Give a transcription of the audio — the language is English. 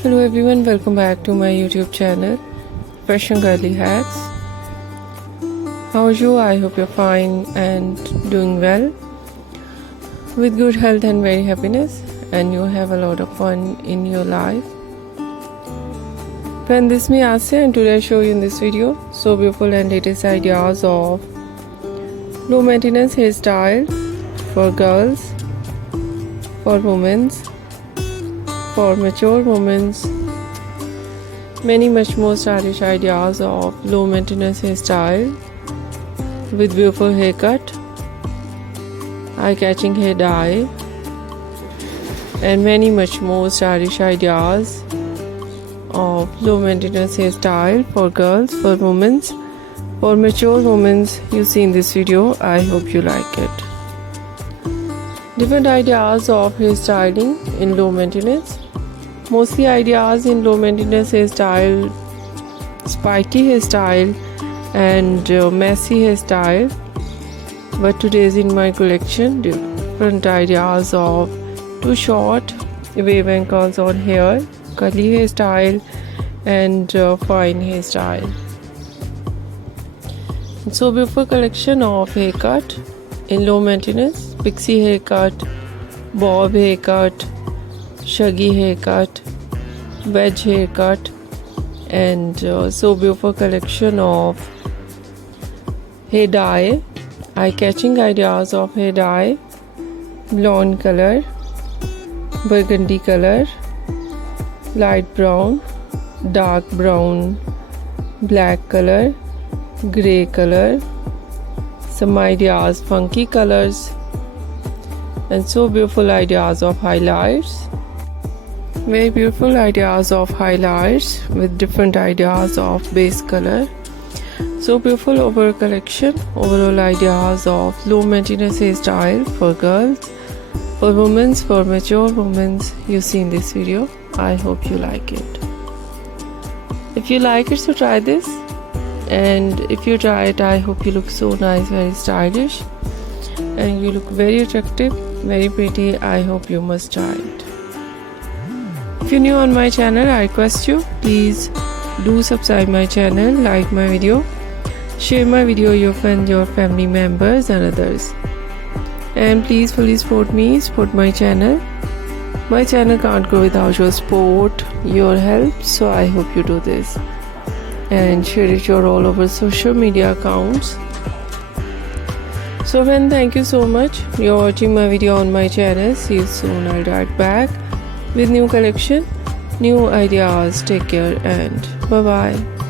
Hello everyone, welcome back to my YouTube channel Fashion Girly Hacks. How are you? I hope you're fine and doing well with good health and very happiness, and you have a lot of fun in your life. Friend, this is me Asya, and today I show you in this video so beautiful and latest ideas of low maintenance hairstyle for girls, for women, for mature women, many much more stylish ideas of low maintenance hairstyle with beautiful haircut, eye-catching hair dye, and many much more stylish ideas of low maintenance hairstyle for girls, for women, for mature women you see in this video. I hope you like it. Different ideas of hairstyling in low maintenance. Mostly ideas in low maintenance hairstyle, spiky hairstyle and messy hairstyle, but today is in my collection different ideas of too short, wave and curls on hair, curly hairstyle and fine hairstyle. So beautiful collection of haircut in low maintenance: pixie haircut, bob haircut, shaggy haircut, wedge haircut, and so beautiful collection of hair dye, eye-catching ideas of hair dye: blonde color, burgundy color, light brown, dark brown, black color, grey color, some ideas funky colors, and so beautiful ideas of highlights. Very beautiful ideas of highlights with different ideas of base color. So beautiful overall collection, overall ideas of low maintenance hairstyle for girls, for women, for mature women you see in this video. I hope you like it. If you like it, so try this, and if you try it, I hope you look so nice, very stylish, and you look very attractive, very pretty. I hope you must try it. If you're new on my channel, I request you, please do subscribe my channel, like my video, share my video with your friends, your family members and others. And please fully support me, support my channel. My channel can't grow without your support, your help, so I hope you do this. And share it your all over social media accounts. So friend, thank you so much. You're watching my video on my channel. See you soon. I'll be right back with new collection, new ideas. Take care and bye bye.